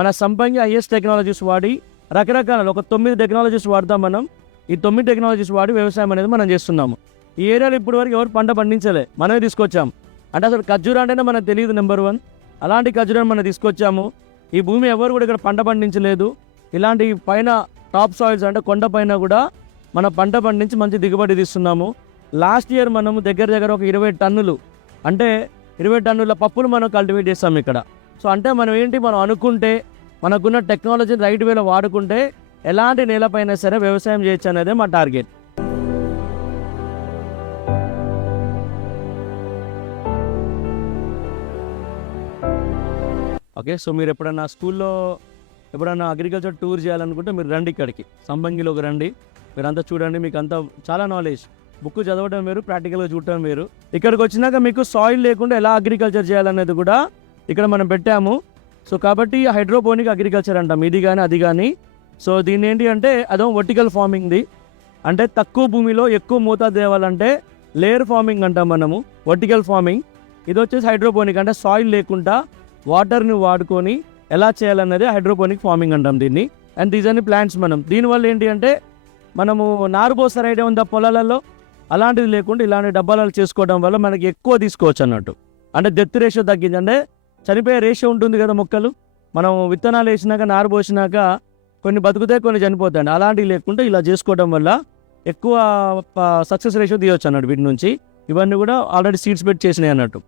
మన సంపంగి is technologies వాడి రకరకాల ఒక 9 టెక్నాలజీస్ వాడతాం మనం. ఈ 9 టెక్నాలజీస్ వాడి వ్యవసాయం అనేది మనం చేస్తున్నాము. ఈ ఏరియాలో ఇప్పటి వరకు ఎవరు పంట పండించలే, మనమే తీసుకొచ్చాం. అంటే అసలు ఖర్జూర అంటేనే మనకు తెలియదు నెంబర్ 1. అలాంటి ఖర్జూరాన్ని మనం తీసుకొచ్చాము. ఈ భూమి ఎవరు కూడా ఇక్కడ పంట పండించలేదు. ఇలాంటి పైన టాప్ సాయిల్స్ అంటే కొండ పైన కూడా మన పంట పండించి మంచి దిగుబడి తీస్తున్నాము. లాస్ట్ ఇయర్ మనము దగ్గర ఒక 20 టన్నులు అంటే 20 టన్నుల పప్పులు మనం కల్టివేట్ చేస్తాం ఇక్కడ. సో అంటే మనం ఏంటి, మనం అనుకుంటే మనకున్న టెక్నాలజీని రైట్ వేలో వాడుకుంటే ఎలాంటి నేలపైన సరే వ్యవసాయం చేయొచ్చు అనేది మా టార్గెట్. ఓకే, సో మీరు ఎప్పుడన్నా స్కూల్లో ఎప్పుడన్నా అగ్రికల్చర్ టూర్ చేయాలనుకుంటే మీరు రండి ఇక్కడికి, సంబంగిలోకి రండి. మీరంతా చూడండి, మీకు అంతా చాలా నాలెడ్జ్. బుక్ చదవడం వేరు, ప్రాక్టికల్గా చూడటం వేరు. ఇక్కడికి వచ్చినాక మీకు సాయిల్ లేకుండా ఎలా అగ్రికల్చర్ చేయాలనేది కూడా ఇక్కడ మనం పెట్టాము. సో కాబట్టి హైడ్రోపోనిక్ అగ్రికల్చర్ అంటాం, ఇది కానీ అది కానీ. సో దీన్ని ఏంటి అంటే అదో వర్టికల్ ఫార్మింగ్ది, అంటే తక్కువ భూమిలో ఎక్కువ మోతాదు తేవాలంటే లేయర్ ఫార్మింగ్ అంటాం మనము, వర్టికల్ ఫార్మింగ్. ఇది వచ్చేసి హైడ్రోపోనిక్, అంటే సాయిల్ లేకుండా వాటర్ని వాడుకొని ఎలా చేయాలన్నది హైడ్రోపోనిక్ ఫార్మింగ్ అంటాం దీన్ని. అండ్ దీస్ అన్ని ప్లాంట్స్ మనం దీనివల్ల ఏంటి అంటే మనము నారు పోస్తారు ఐడియా ఉందా పొలాలలో, అలాంటిది లేకుండా ఇలాంటి డబ్బాలలో చేసుకోవడం వల్ల మనకి ఎక్కువ తీసుకోవచ్చు అన్నట్టు. అంటే డెత్ రేషియో తగ్గింది, అంటే చనిపోయే రేషియో ఉంటుంది కదా మొక్కలు. మనం విత్తనాలు వేసినాక నారు పోసినాక కొన్ని బతుకుతాయి, కొన్ని చనిపోతాయి. అలాంటివి లేకుండా ఇలా చేసుకోవడం వల్ల ఎక్కువ సక్సెస్ రేషియో తీయవచ్చు అన్నట్టు వీటి నుంచి. ఇవన్నీ కూడా ఆల్రెడీ సీడ్స్ పెట్టి చేసినాయి అన్నట్టు.